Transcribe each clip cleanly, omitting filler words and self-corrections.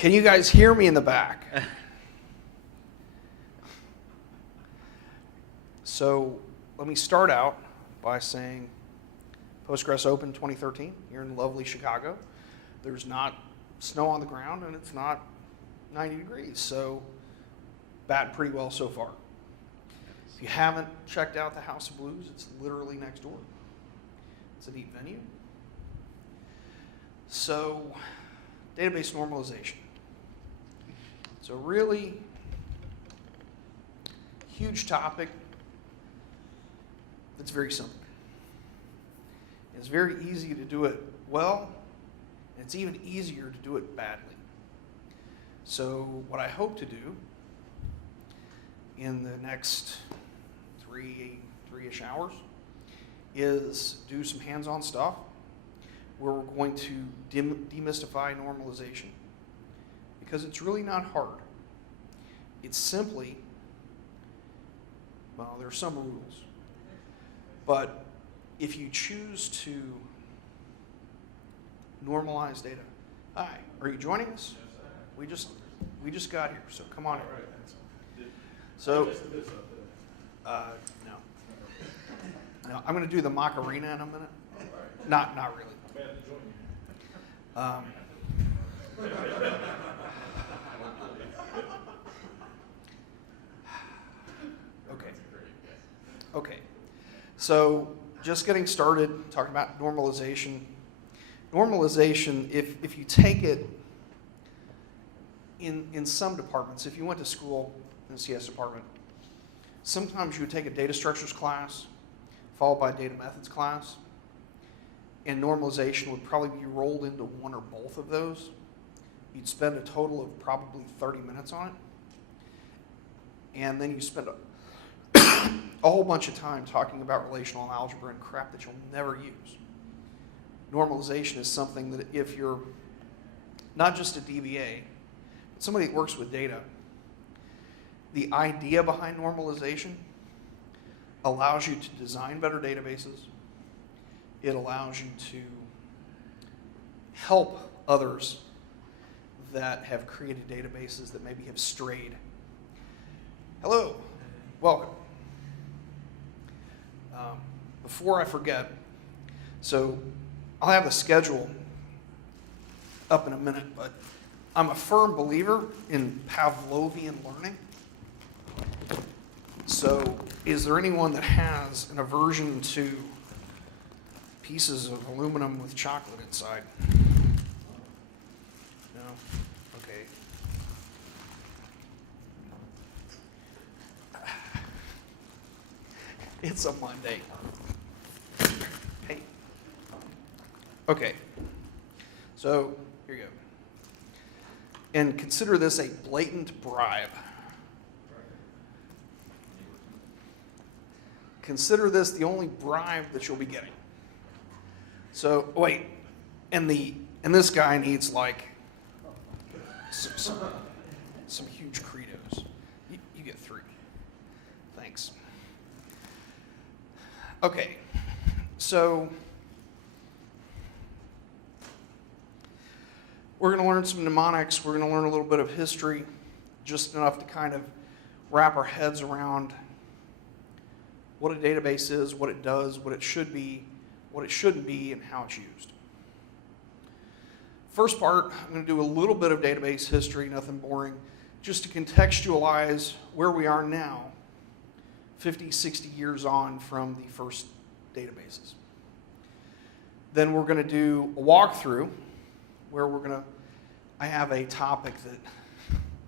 Can you guys hear me in the back? So let me start out by saying Postgres Open 2013 here in lovely Chicago. There's not snow on the ground and it's not 90 degrees, so batting pretty well so far. If you haven't checked out the House of Blues, it's literally next door. It's a neat venue. So, database normalization. It's a really huge topic that's very simple. It's very easy to do it well, and it's even easier to do it badly. So what I hope to do in the next three-ish hours is do some hands-on stuff where we're going to demystify normalization, because it's really not hard. It's simply, well, there are some rules, but if you choose to normalize data. Hi, are you joining us? We just got here, so come on in. So, no, I'm going to do the Macarena in a minute. Not really. Okay. So, just getting started, talking about normalization. Normalization, if you take it in some departments, if you went to school in the CS department, sometimes you would take a data structures class, followed by a data methods class, and normalization would probably be rolled into one or both of those. You'd spend a total of probably 30 minutes on it, and then you spend a whole bunch of time talking about relational algebra and crap that you'll never use. Normalization is something that if you're not just a DBA, but somebody that works with data, the idea behind normalization allows you to design better databases. It allows you to help others that have created databases that maybe have strayed. Hello, welcome. Before I forget, so I'll have the schedule up in a minute, but I'm a firm believer in Pavlovian learning. So is there anyone that has an aversion to pieces of aluminum with chocolate inside? No? Okay. It's a Monday. Hey. Okay. So here you go. And consider this a blatant bribe. Consider this the only bribe that you'll be getting. So wait, and this guy needs like some huge Credos. You get 3. Thanks. Okay, so we're going to learn some mnemonics. We're going to learn a little bit of history, just enough to kind of wrap our heads around what a database is, what it does, what it should be, what it shouldn't be, and how it's used. First part, I'm going to do a little bit of database history, nothing boring, just to contextualize where we are now, 50, 60 years on from the first databases. Then we're going to do a walkthrough where I have a topic that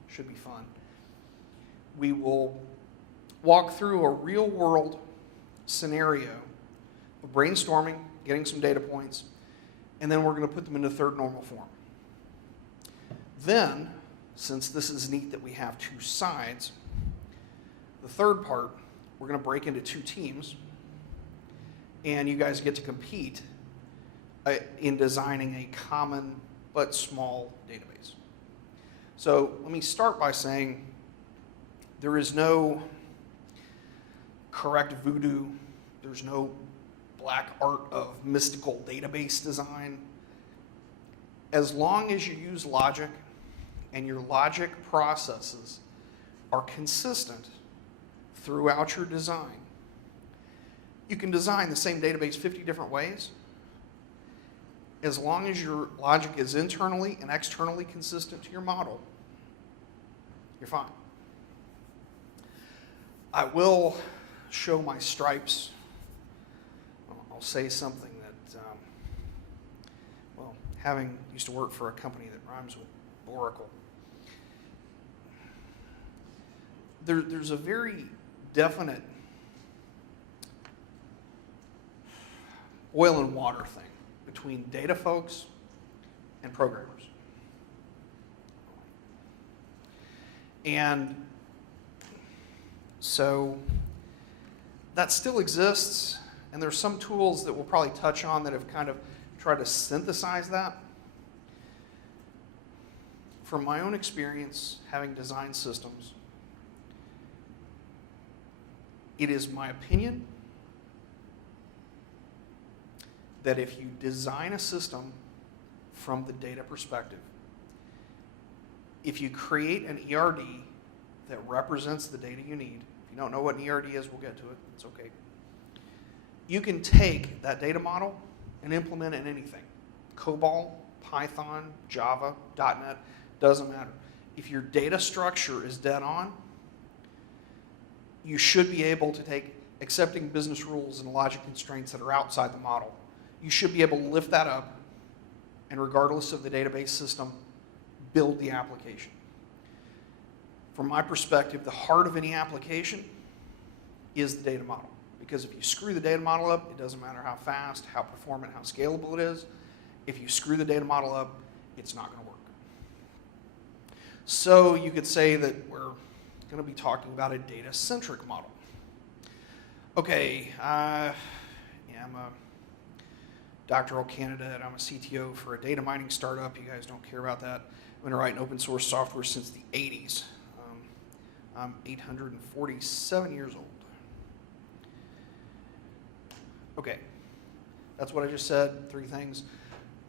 should be fun. We will walk through a real world scenario of brainstorming, getting some data points, and then we're going to put them into third normal form. Then, since this is neat that we have 2 sides, the third part, we're going to break into 2 teams, and you guys get to compete in designing a common but small database. So let me start by saying there is no correct voodoo, there's no black art of mystical database design. As long as you use logic and your logic processes are consistent throughout your design, you can design the same database 50 different ways. As long as your logic is internally and externally consistent to your model, you're fine. I will show my stripes. I'll say something that, well, having used to work for a company that rhymes with Oracle, there's a very definite oil and water thing between data folks and programmers. And so that still exists, and there's some tools that we'll probably touch on that have kind of tried to synthesize that. From my own experience, having designed systems, it is my opinion that if you design a system from the data perspective, if you create an ERD that represents the data you need, if you don't know what an ERD is, we'll get to it, it's okay. You can take that data model and implement it in anything. COBOL, Python, Java, .NET, doesn't matter. If your data structure is dead on, you should be able to take accepting business rules and logic constraints that are outside the model. You should be able to lift that up, and regardless of the database system, build the application. From my perspective, the heart of any application is the data model. Because if you screw the data model up, it doesn't matter how fast, how performant, how scalable it is. If you screw the data model up, it's not going to work. So you could say that we're going to be talking about a data-centric model. Okay, I'm a doctoral candidate. I'm a CTO for a data mining startup. You guys don't care about that. I've been writing open source software since the 80s. I'm 847 years old. Okay, that's what I just said, 3 things.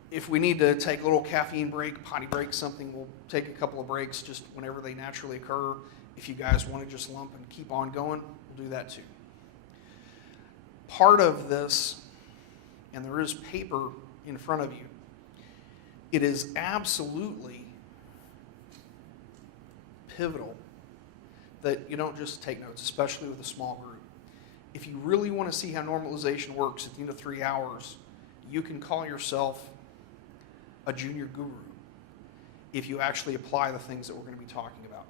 If we need to take a little caffeine break, potty break, something, we'll take a couple of breaks just whenever they naturally occur. If you guys want to just lump and keep on going, we'll do that too. Part of this, and there is paper in front of you, it is absolutely pivotal that you don't just take notes, especially with a small group. If you really want to see how normalization works at the end of 3 hours, you can call yourself a junior guru if you actually apply the things that we're going to be talking about.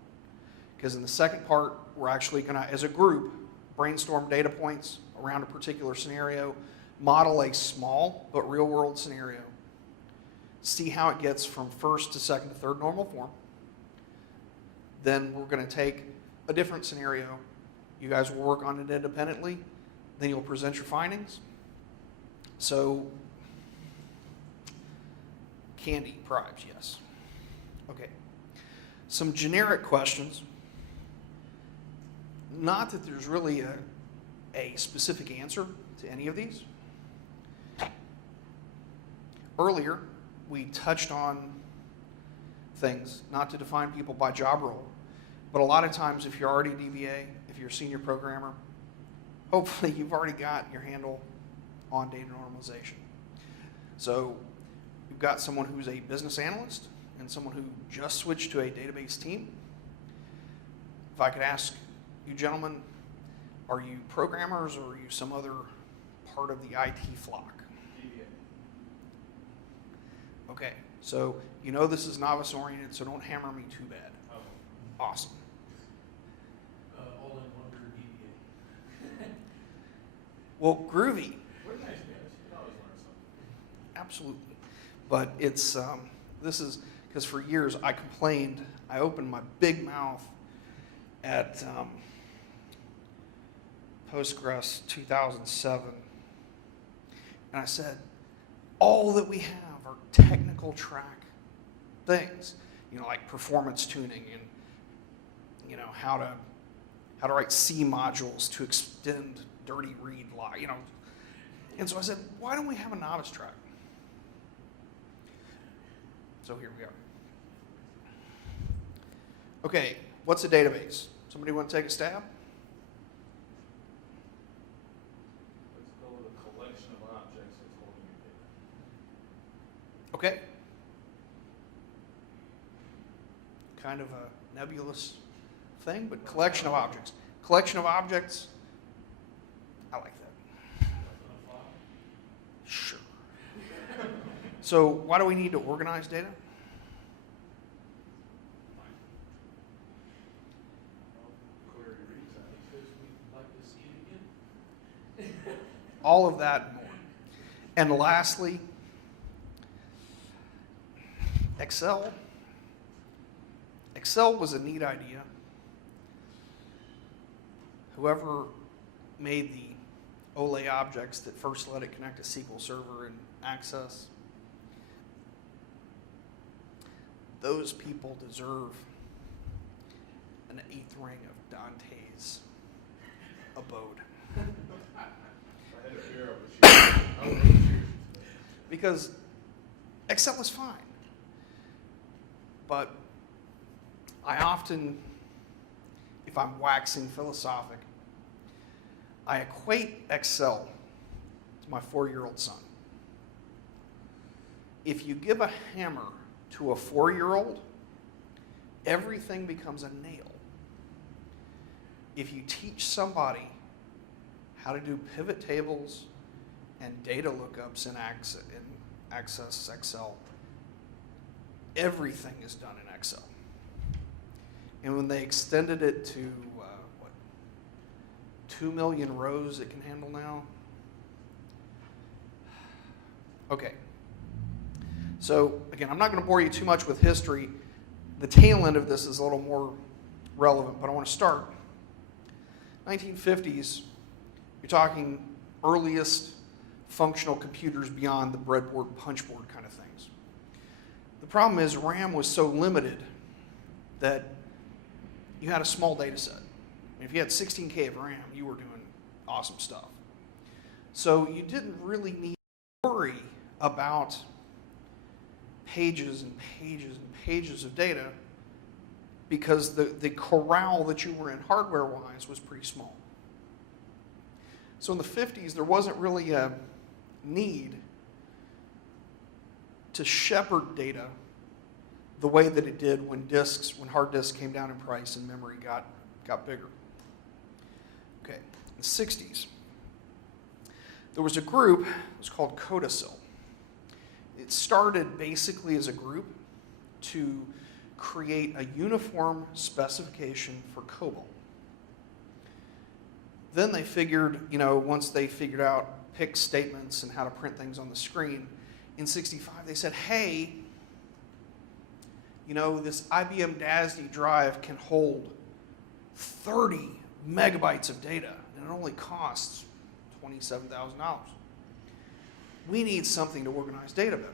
Because in the second part, we're actually going to, as a group, brainstorm data points around a particular scenario, model a small but real-world scenario, see how it gets from first to second to third normal form. Then we're going to take a different scenario. You guys will work on it independently. Then you'll present your findings. So, candy, bribes, yes. Okay. Some generic questions. Not that there's really a specific answer to any of these. Earlier, we touched on things, not to define people by job role, but a lot of times if you're already a DBA, if you're a senior programmer, hopefully you've already got your handle on data normalization. So you've got someone who's a business analyst and someone who just switched to a database team. If I could ask you gentlemen, are you programmers or are you some other part of the IT flock? DBA. Okay, so you know this is novice oriented, so don't hammer me too bad. Oh. Awesome. All in one for DBA. Well, groovy. We're nice guys. You can always learn something. Absolutely. But it's, this is, because for years I complained, I opened my big mouth at Postgres 2007, and I said, all that we have are technical track things, you know, like performance tuning and, you know, how to write C modules to extend dirty read log, you know. And so I said, why don't we have a novice track? So here we are. Okay, what's a database? Somebody want to take a stab? Let's go with a collection of objects that's holding your data. Okay. Kind of a nebulous thing, but collection of objects. Collection of objects, I like that. Like on a file? Sure. So why do we need to organize data? Query reads out. Because we'd like to see it again. All of that and more. And lastly, Excel. Excel was a neat idea. Whoever made the OLE objects that first let it connect to SQL Server and access, those people deserve an 8th ring of Dante's abode. I had a fear of a sheet. Because Excel is fine. But I often, if I'm waxing philosophic, I equate Excel to my 4-year-old son. If you give a hammer to a 4-year-old, everything becomes a nail. If you teach somebody how to do pivot tables and data lookups in Access Excel, everything is done in Excel. And when they extended it to, 2 million rows it can handle now? Okay. So, again, I'm not going to bore you too much with history. The tail end of this is a little more relevant, but I want to start. 1950s, you're talking earliest functional computers beyond the breadboard, punchboard kind of things. The problem is RAM was so limited that you had a small data set. If you had 16K of RAM, you were doing awesome stuff. So you didn't really need to worry about pages and pages and pages of data because the corral that you were in hardware-wise was pretty small. So in the 50s, there wasn't really a need to shepherd data the way that it did when hard disks came down in price and memory got bigger. Okay, in the 60s, there was a group, it was called Codicil. It started basically as a group to create a uniform specification for COBOL. Then they figured, once they figured out pick statements and how to print things on the screen, in 65 they said, hey, this IBM DASD drive can hold 30 megabytes of data, and it only costs $27,000. We need something to organize data better.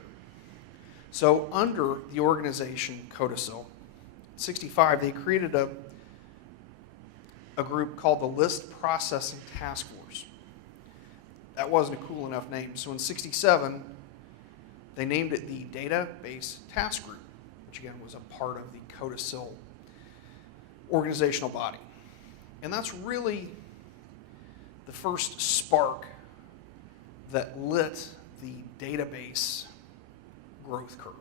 So under the organization Codicil, 65, they created a group called the List Processing Task Force. That wasn't a cool enough name. So in 67, they named it the Database Task Group, which again was a part of the Codicil organizational body. And that's really the first spark that lit the database growth curve.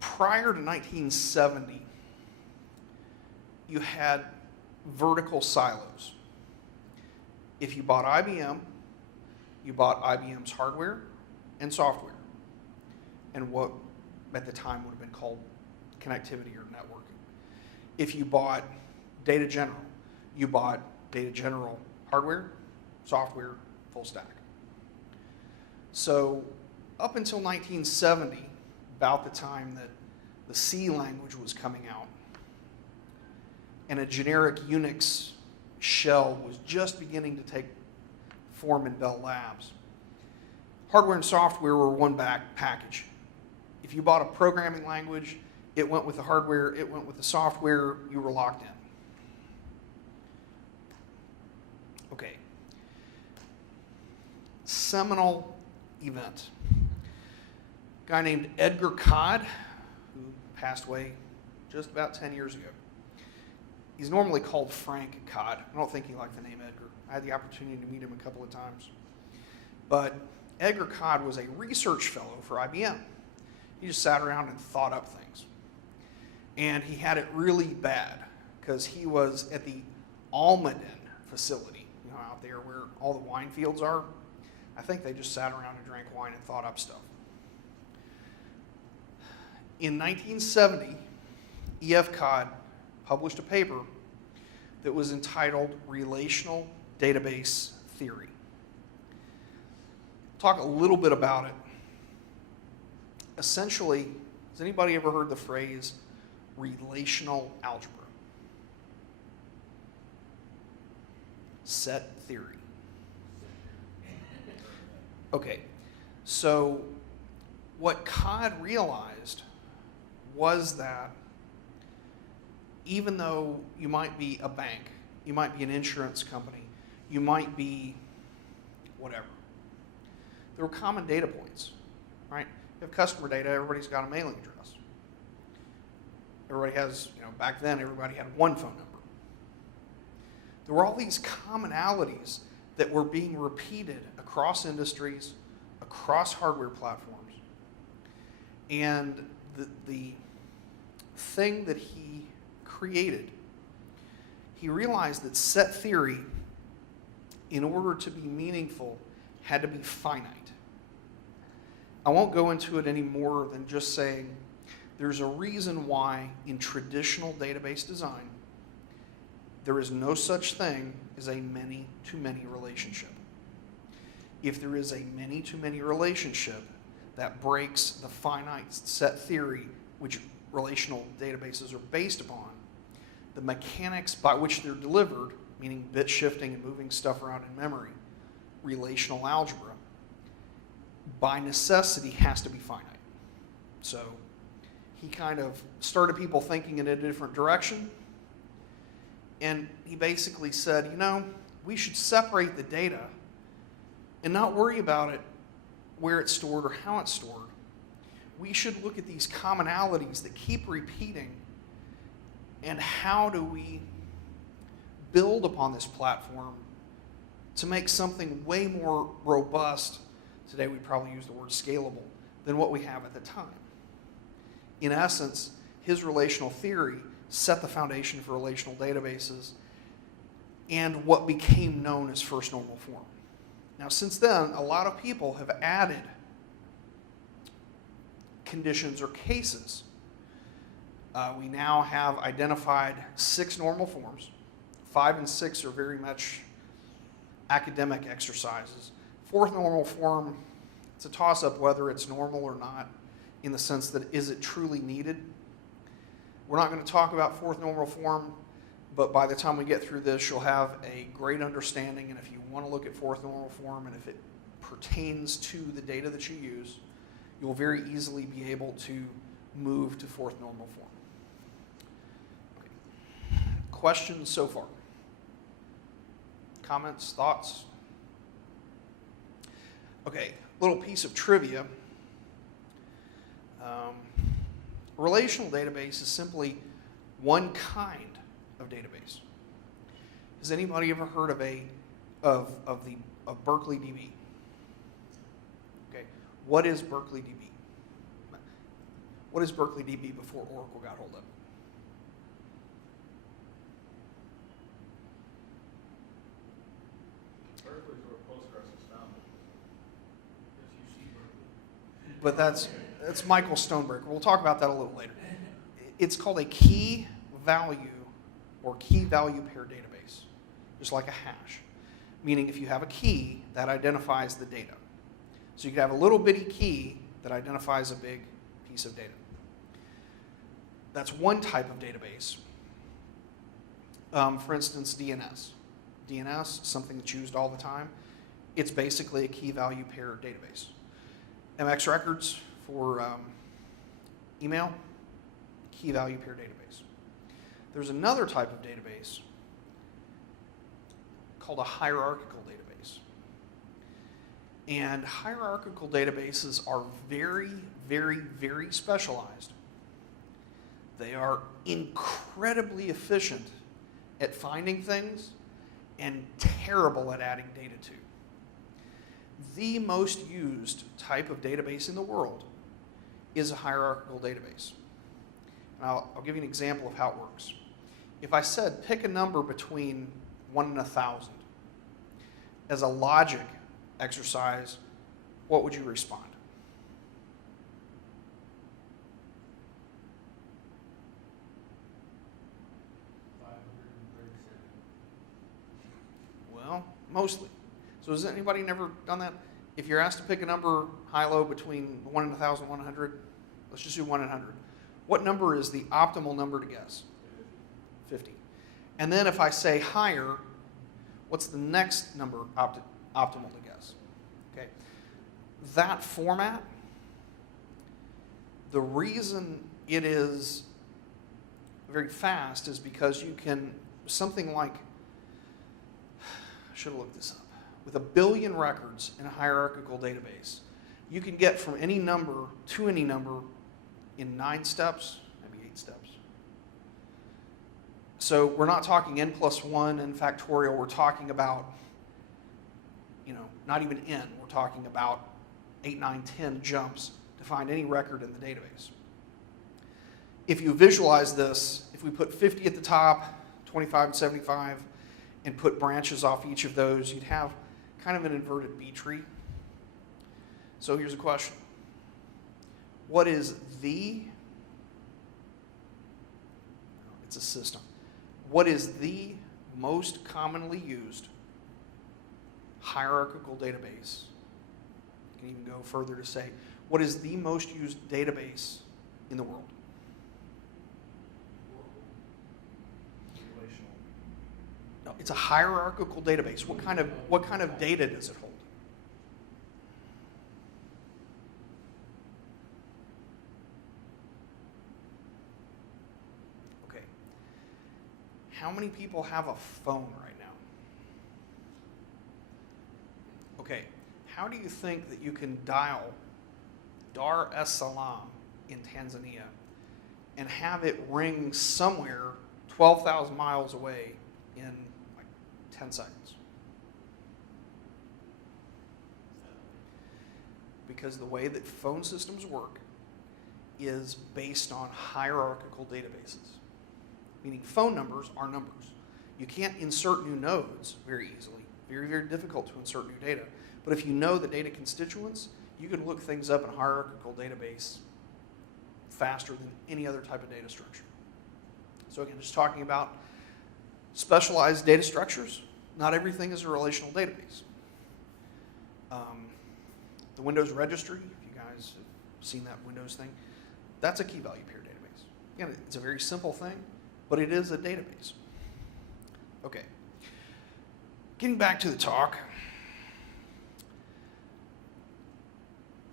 Prior to 1970, you had vertical silos. If you bought IBM, you bought IBM's hardware and software, and what at the time would have been called connectivity or networking. If you bought Data General, you bought Data General hardware, software, full stack. So up until 1970, about the time that the C language was coming out, and a generic Unix shell was just beginning to take form in Bell Labs, hardware and software were one package. If you bought a programming language, it went with the hardware, it went with the software, you were locked in. Okay. Seminal event. A guy named Edgar Codd, who passed away just about 10 years ago. He's normally called Frank Codd. I don't think he liked the name Edgar. I had the opportunity to meet him a couple of times. But Edgar Codd was a research fellow for IBM. He just sat around and thought up things. And he had it really bad because he was at the Almaden facility, out there where all the wine fields are. I think they just sat around and drank wine and thought up stuff. In 1970, E.F. Codd published a paper that was entitled Relational Database Theory. Talk a little bit about it. Essentially, has anybody ever heard the phrase relational algebra? Set theory. Okay, so what Codd realized was that even though you might be a bank, you might be an insurance company, you might be whatever, there were common data points, right? You have customer data, everybody's got a mailing address. Everybody has, back then everybody had one phone number. There were all these commonalities that were being repeated across industries, across hardware platforms. And the thing that he created, he realized that set theory, in order to be meaningful, had to be finite. I won't go into it any more than just saying there's a reason why in traditional database design, there is no such thing as a many-to-many relationship. If there is a many-to-many relationship that breaks the finite set theory, which relational databases are based upon, the mechanics by which they're delivered, meaning bit shifting and moving stuff around in memory, relational algebra, by necessity has to be finite. So he kind of started people thinking in a different direction. And he basically said, we should separate the data and not worry about it where it's stored or how it's stored. We should look at these commonalities that keep repeating and how do we build upon this platform to make something way more robust, today we'd probably use the word scalable, than what we have at the time. In essence, his relational theory set the foundation for relational databases and what became known as first normal form. Now, since then, a lot of people have added conditions or cases. We now have identified 6 normal forms. 5 and 6 are very much academic exercises. 4th normal form, it's a toss-up whether it's normal or not, in the sense that is it truly needed? We're not going to talk about 4th normal form, but by the time we get through this, you'll have a great understanding, and if you want to look at 4th normal form and if it pertains to the data that you use, you'll very easily be able to move to 4th normal form. Okay. Questions so far? Comments, thoughts? Okay, little piece of trivia. A relational database is simply one kind of database. Has anybody ever heard of Berkeley DB? Okay, what is Berkeley DB? What is Berkeley DB before Oracle got hold of it? Berkeley is where Postgres was founded. SUC Berkeley. But that's Michael Stoneberg. We'll talk about that a little later. It's called a key value or key value pair database, just like a hash. Meaning if you have a key, that identifies the data. So you could have a little bitty key that identifies a big piece of data. That's one type of database. For instance, DNS. DNS, something that's used all the time. It's basically a key value pair database. MX records for email, key value pair database. There's another type of database called a hierarchical database. And hierarchical databases are very, very, very specialized. They are incredibly efficient at finding things and terrible at adding data to. The most used type of database in the world is a hierarchical database. And I'll give you an example of how it works. If I said pick a number between 1 and 1,000 as a logic exercise, what would you respond? Well, mostly. So has anybody never done that? If you're asked to pick a number high-low between 1 and 1,000, 100, let's just do 1 and 100. What number is the optimal number to guess? 50. And then if I say higher, what's the next number optimal to guess? Okay. That format, the reason it is very fast is because you can, something like, I should have looked this up. With 1 billion records in a hierarchical database, you can get from any number to any number in 9 steps, maybe 8 steps. So we're not talking n plus 1 and factorial. We're talking about, not even n. We're talking about 8, 9, 10 jumps to find any record in the database. If you visualize this, if we put 50 at the top, 25 and 75, and put branches off each of those, you'd have kind of an inverted B tree. So here's a question. What is it's a system. What is the most commonly used hierarchical database? You can even go further to say, what is the most used database in the world? Relational. No, it's a hierarchical database. What kind of data does it hold? Okay. How many people have a phone right now? Okay. How do you think that you can dial Dar es Salaam in Tanzania and have it ring somewhere 12,000 miles away in like 10 seconds? Because the way that phone systems work is based on hierarchical databases. Meaning phone numbers are numbers. You can't insert new nodes very easily. Very, very difficult to insert new data. But if you know the data constituents, you can look things up in a hierarchical database faster than any other type of data structure. So again, just talking about specialized data structures, not everything is a relational database. The Windows registry, if you guys have seen that Windows thing, that's a key value pair database. Again, it's a very simple thing, but it is a database. Okay. Getting back to the talk,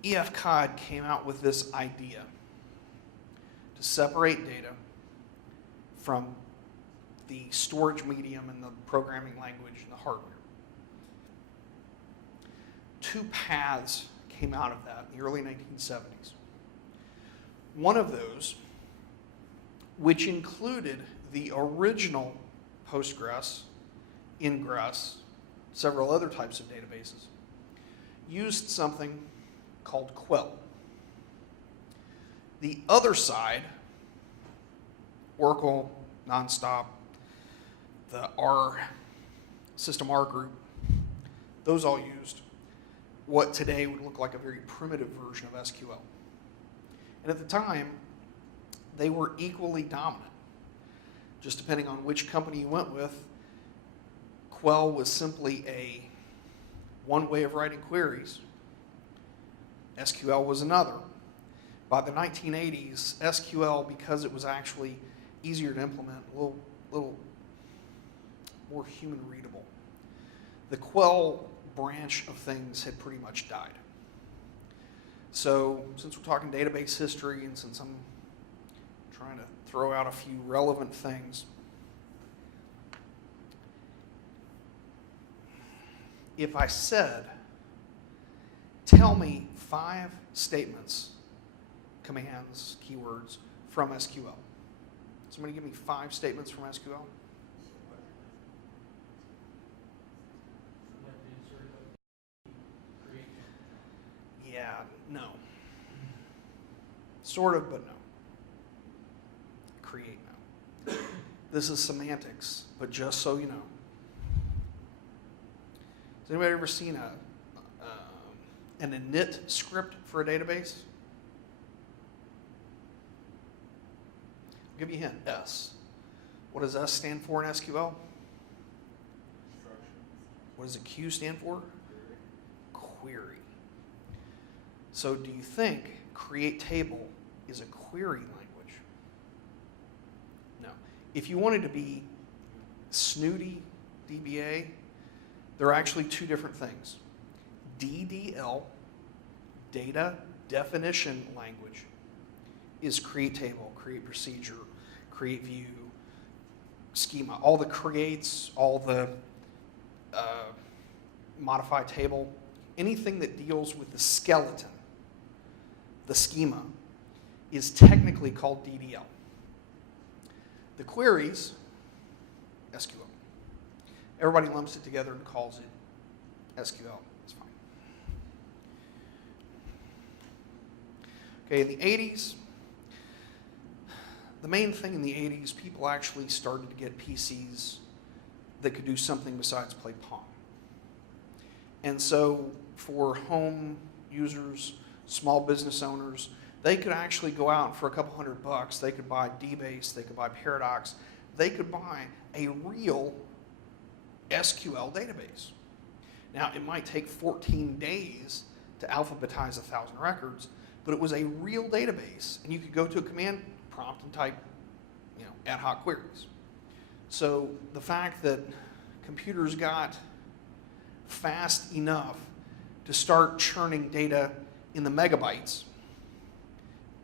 E.F. Codd came out with this idea to separate data from the storage medium and the programming language and the hardware. 2 paths came out of that in the early 1970s. One of those, which included the original Postgres, Ingress, several other types of databases, used something called Quell. The other side, Oracle, Nonstop, the System R group, those all used what today would look like a very primitive version of SQL. And at the time, they were equally dominant. Just depending on which company you went with, Quell was simply one way of writing queries. SQL was another. By the 1980s, SQL, because it was actually easier to implement, a little more human readable, the Quell branch of things had pretty much died. So since we're talking database history and since I'm trying to throw out a few relevant things, if I said, tell me 5 statements, commands, keywords from SQL, Somebody give me 5 statements from SQL. Yeah, no. Sort of, but no. Create, no. This is semantics, but just so you know. Has anybody ever seen an init script for a database? I'll give you a hint, S. What does S stand for in SQL? What does a Q stand for? Query. So do you think create table is a query language? No. If you wanted to be snooty DBA, there are actually 2 different things. DDL, data definition language, is create table, create procedure, create view, schema, all the creates, all the modify table, anything that deals with the skeleton, the schema, is technically called DDL. The queries, SQL. Everybody lumps it together and calls it SQL. It's fine. Okay, in the 80s, the main thing in the 80s, people actually started to get PCs that could do something besides play Pong. And so for home users, small business owners, they could actually go out and for a couple $100, they could buy DBase, they could buy Paradox, they could buy a real SQL database. Now, it might take 14 days to alphabetize 1,000 records, but it was a real database, and you could go to a command prompt and type, ad hoc queries. So the fact that computers got fast enough to start churning data in the megabytes,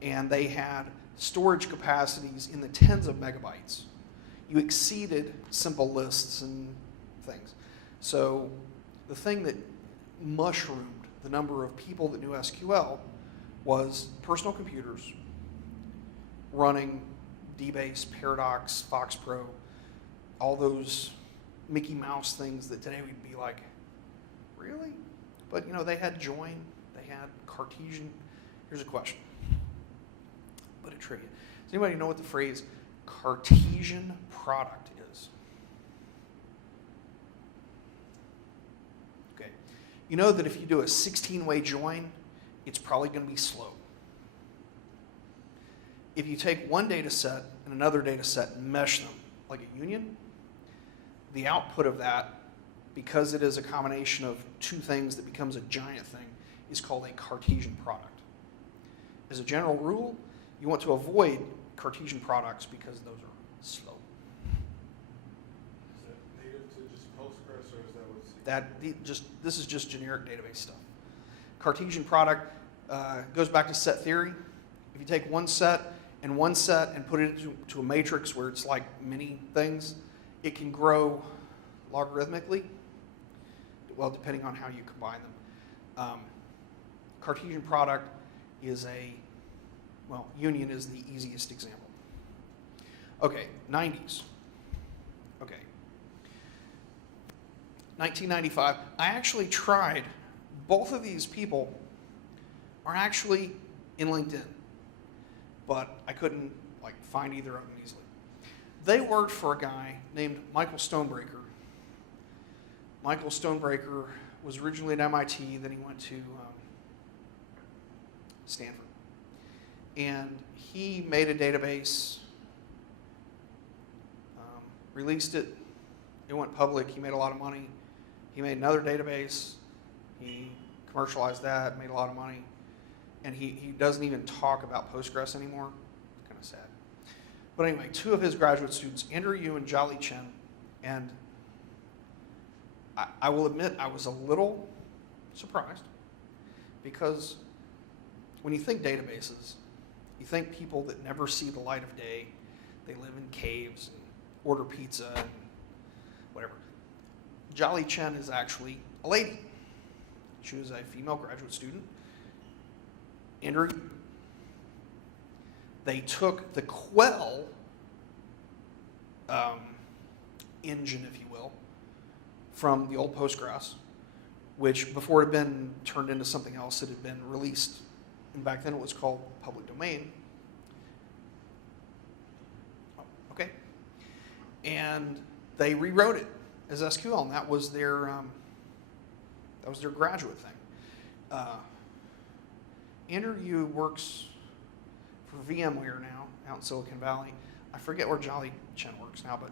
and they had storage capacities in the tens of megabytes, you exceeded simple lists and things. So the thing that mushroomed the number of people that knew SQL was personal computers running DBase, Paradox, FoxPro, all those Mickey Mouse things that today we'd be like, really? But they had join, they had Cartesian. Here's a question, but a trivia. Does anybody know what the phrase Cartesian product is? Okay. You know that if you do a 16-way join, it's probably going to be slow. If you take one data set and another data set and mesh them like a union, the output of that, because it is a combination of 2 things that becomes a giant thing, is called a Cartesian product. As a general rule, you want to avoid Cartesian products because those are slow. Is that native to just Postgres, or is that what's... This is just generic database stuff. Cartesian product goes back to set theory. If you take one set and put it into a matrix where it's like many things, it can grow logarithmically, well, depending on how you combine them. Cartesian product is union is the easiest example. Okay, 90s. Okay. 1995, I actually tried, both of these people are actually in LinkedIn, but I couldn't find either of them easily. They worked for a guy named Michael Stonebreaker. Michael Stonebreaker was originally at MIT, then he went to Stanford. And he made a database, released it, it went public, he made a lot of money. He made another database, he commercialized that, made a lot of money. And he doesn't even talk about Postgres anymore. It's kind of sad. But anyway, 2 of his graduate students, Andrew Yu and Jolly Chen, and I will admit I was a little surprised because when you think databases, you think people that never see the light of day, they live in caves and order pizza and whatever. Jolly Chen is actually a lady. She was a female graduate student. Andrew, they took the quell engine, if you will, from the old Postgres, which before it had been turned into something else, it had been released, and back then it was called public domain. Okay. And they rewrote it as SQL, and that was their graduate thing. Andrew works for VMware now, out in Silicon Valley. I forget where Jolly Chen works now, but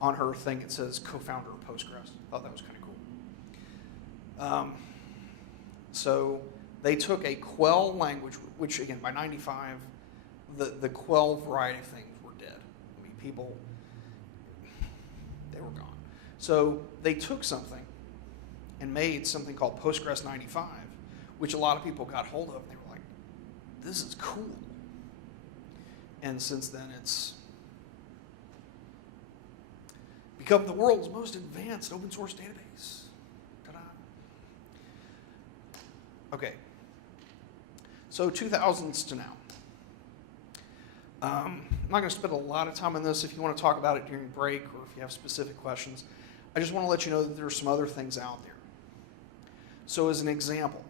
on her thing it says co-founder of Postgres. I thought that was kind of cool. So they took a Quell language, which again, by 95, the Quell variety of things were dead. I mean, people, they were gone. So they took something and made something called Postgres 95, which a lot of people got hold of, and they were like, this is cool. And since then, it's become the world's most advanced open source database. Ta-da. Okay. So 2000s to now. I'm not going to spend a lot of time on this. If you want to talk about it during break or if you have specific questions, I just want to let you know that there are some other things out there. So as an example,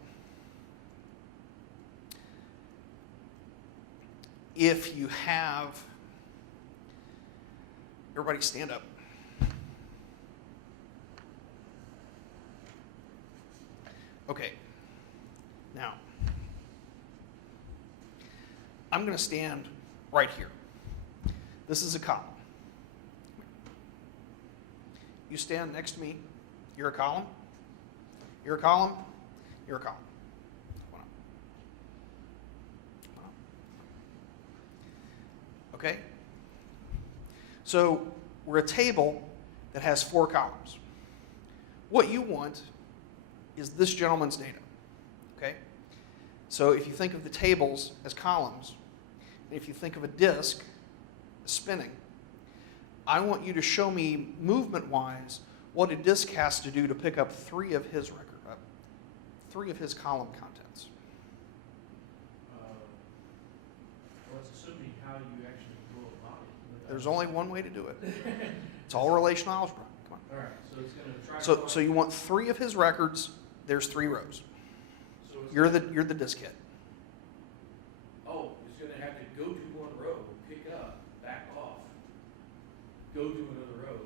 if you have, everybody stand up. Okay, now, I'm going to stand right here. This is a column. You stand next to me. You're a column. You're a column. You're a column. Come on up. Come on up. Okay? So we're a table that has 4 columns. What you want is this gentleman's data. Okay? So if you think of the tables as columns, and if you think of a disk as spinning, I want you to show me movement-wise what a disk has to do to pick up 3 of his column contents. Well, it's assuming how you actually go about it. There's only one way to do it. It's all relational algebra. Come on. All right, so it's going to try. So you want 3 of his records. There's 3 rows. So it's You're the disk head. Oh, it's going to have to go to one row, pick up, back off, go to another row.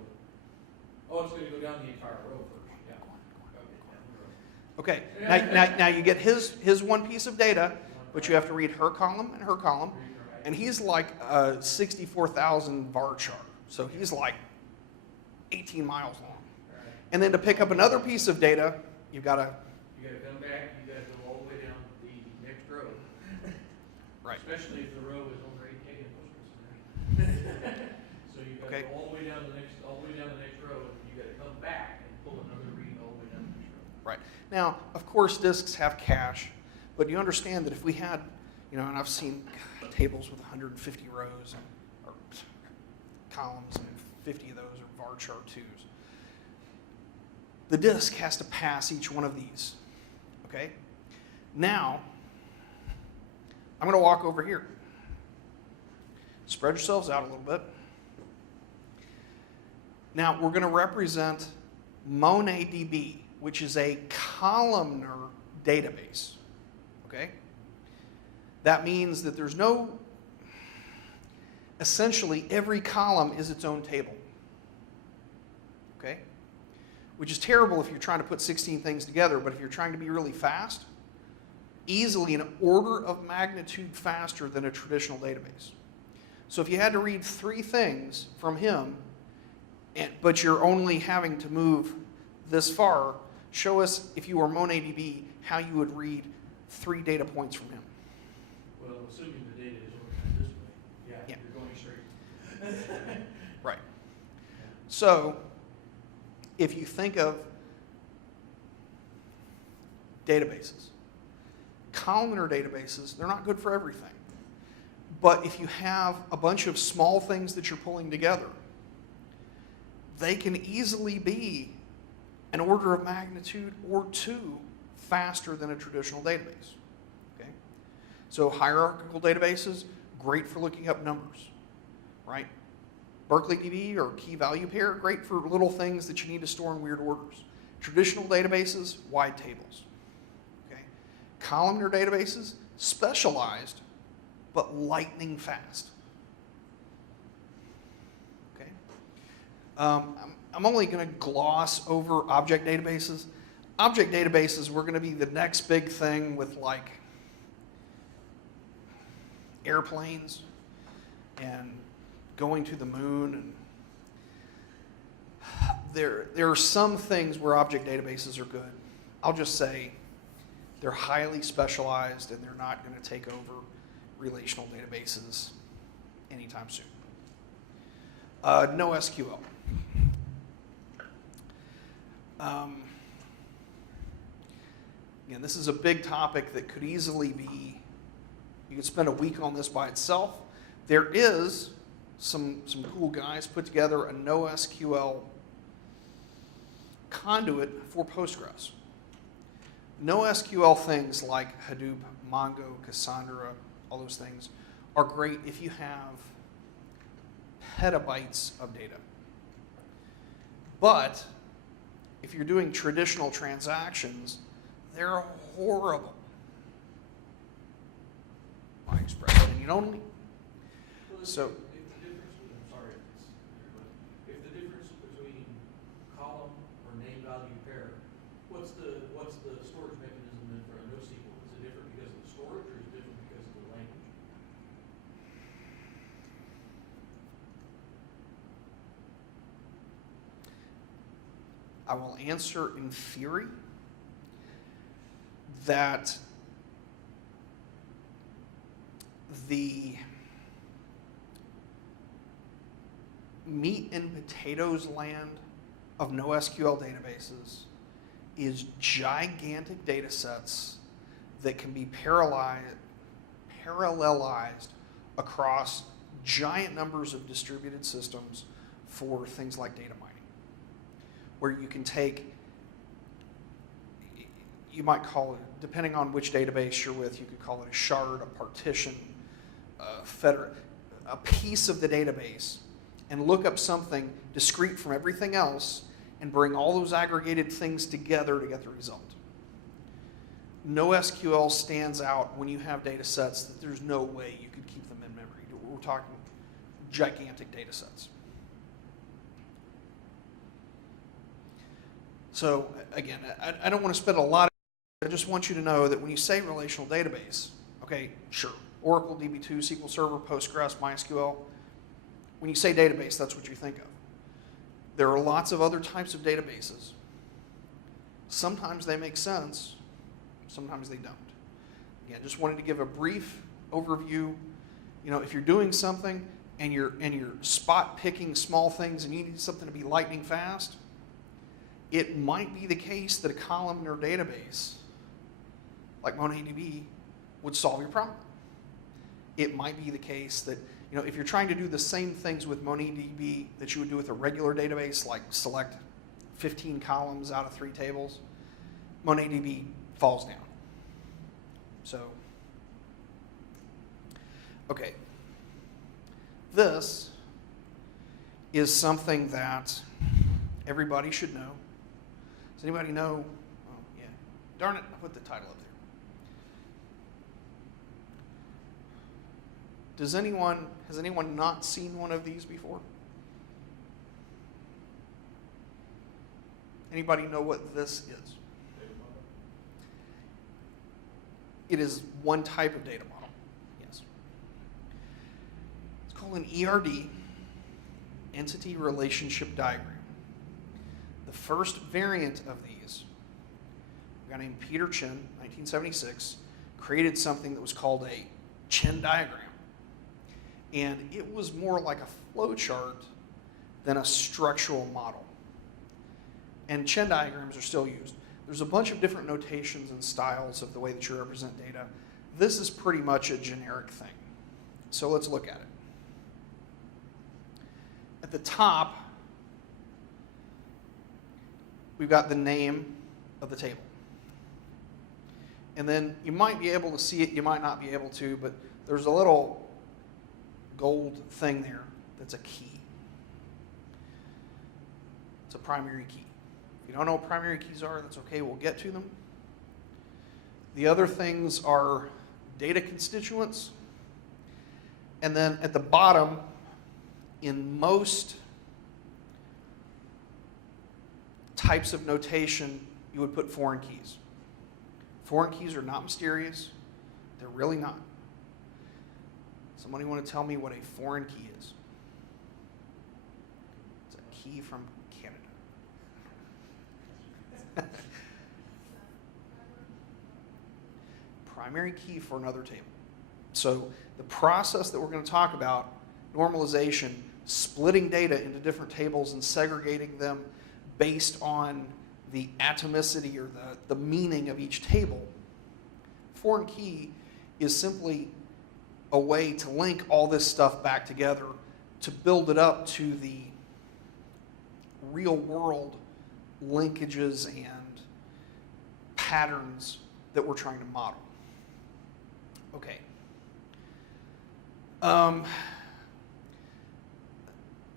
Oh, it's going to go down the entire row first. Yeah. Okay, down the row. Okay. Now you get his one piece of data, but you have to read her column and her column, and he's like a 64,000 var chart. So he's like 18 miles long. And then to pick up another piece of data, you've got to. You got to come back. You got to go all the way down the next row. Right. Especially if the row is over 8K in Postgres. So you got to go all the way down the next row, and you got to come back and pull another read all the way down the next row. Right. Now, of course, disks have cache, but you understand that if we had, and I've seen tables with 150 rows or columns, and 50 of those are var chart 2s. The disk has to pass each one of these. Okay? Now, I'm going to walk over here. Spread yourselves out a little bit. Now, we're going to represent MonadDB, which is a columnar database. Okay? That means that there's no, essentially every column is its own table. Okay? Which is terrible if you're trying to put 16 things together, but if you're trying to be really fast, easily an order of magnitude faster than a traditional database. So if you had to read 3 things from him, but you're only having to move this far, show us, if you were MonadDB, how you would read 3 data points from him. Well, assuming the data is organized this way, yeah. You're going straight. Right. So, if you think of databases, columnar databases, they're not good for everything. But if you have a bunch of small things that you're pulling together, they can easily be an order of magnitude or 2 faster than a traditional database. Okay? So hierarchical databases, great for looking up numbers, right? Berkeley DB or key value pair, great for little things that you need to store in weird orders. Traditional databases, wide tables. Okay. Columnar databases, specialized, but lightning fast. Okay. I'm only going to gloss over object databases. Object databases were going to be the next big thing with like airplanes and going to the moon. And there are some things where object databases are good. I'll just say they're highly specialized and they're not going to take over relational databases anytime soon. NoSQL. Again, this is a big topic that could easily be, you could spend a week on this by itself. There is some cool guys put together a NoSQL conduit for Postgres. NoSQL things like Hadoop, Mongo, Cassandra, all those things are great if you have petabytes of data. But if you're doing traditional transactions, they're horrible. My expression, you know. So. If the difference between column or name value pair, what's the storage mechanism then for a NoSQL? Is it different because of the storage, or is it different because of the language? I will answer in theory that the meat and potatoes land of NoSQL databases is gigantic data sets that can be parallelized across giant numbers of distributed systems for things like data mining, where you can take, you might call it, depending on which database you're with, you could call it a shard, a partition, a piece of the database, and look up something discrete from everything else and bring all those aggregated things together to get the result. NoSQL stands out when you have data sets that there's no way you could keep them in memory. We're talking gigantic data sets. So again, I don't want to spend a lot of time. I just want you to know that when you say relational database, okay, sure, Oracle, DB2, SQL Server, Postgres, MySQL, when you say database, that's what you think of. There are lots of other types of databases. Sometimes they make sense, sometimes they don't. Again, just wanted to give a brief overview. You know, if you're doing something and you're spot picking small things and you need something to be lightning fast, it might be the case that a columnar database like MongoDB would solve your problem. It might be the case that, you know, if you're trying to do the same things with MongoDB that you would do with a regular database, like select 15 columns out of 3 tables, MongoDB falls down. So, okay. This is something that everybody should know. Does anybody know? Oh, yeah. Darn it, I put the title up there. Has anyone not seen one of these before? Anybody know what this is? It is one type of data model, yes. It's called an ERD, Entity Relationship Diagram. The first variant of these, a guy named Peter Chen, 1976, created something that was called a Chen diagram. And it was more like a flow chart than a structural model. And Chen diagrams are still used. There's a bunch of different notations and styles of the way that you represent data. This is pretty much a generic thing. So let's look at it. At the top, we've got the name of the table. And then you might be able to see it, you might not be able to, but there's a little gold thing there that's a key. It's a primary key. If you don't know what primary keys are, that's okay, we'll get to them. The other things are data constituents. And then at the bottom, in most types of notation, you would put foreign keys. Foreign keys are not mysterious. They're really not. Somebody want to tell me what a foreign key is? It's a key from Canada. Primary key for another table. So the process that we're going to talk about, normalization, splitting data into different tables and segregating them based on the atomicity or the meaning of each table. Foreign key is simply a way to link all this stuff back together to build it up to the real world linkages and patterns that we're trying to model. Okay.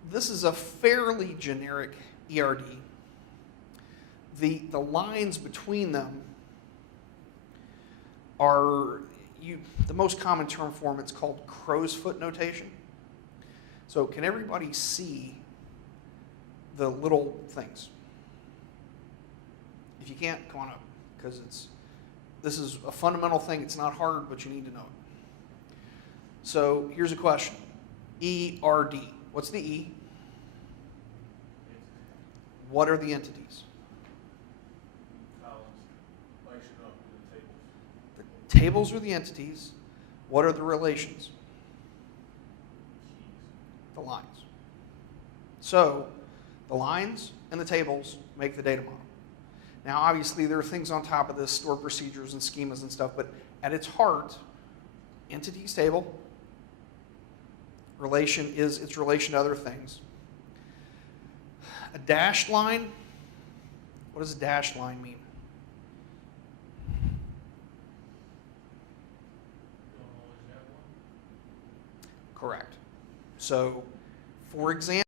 This is a fairly generic ERD. The lines between them are, the most common term for them, it's called crow's foot notation. So can everybody see the little things? If you can't, come on up, because this is a fundamental thing. It's not hard, but you need to know it. So here's a question. ERD. What's the E? What are the entities? The tables are the entities. What are the relations? The lines. So the lines and the tables make the data model. Now, obviously, there are things on top of this, stored procedures and schemas and stuff, but at its heart, entities table, relation is its relation to other things. A dashed line, what does a dashed line mean? Correct. So, for example,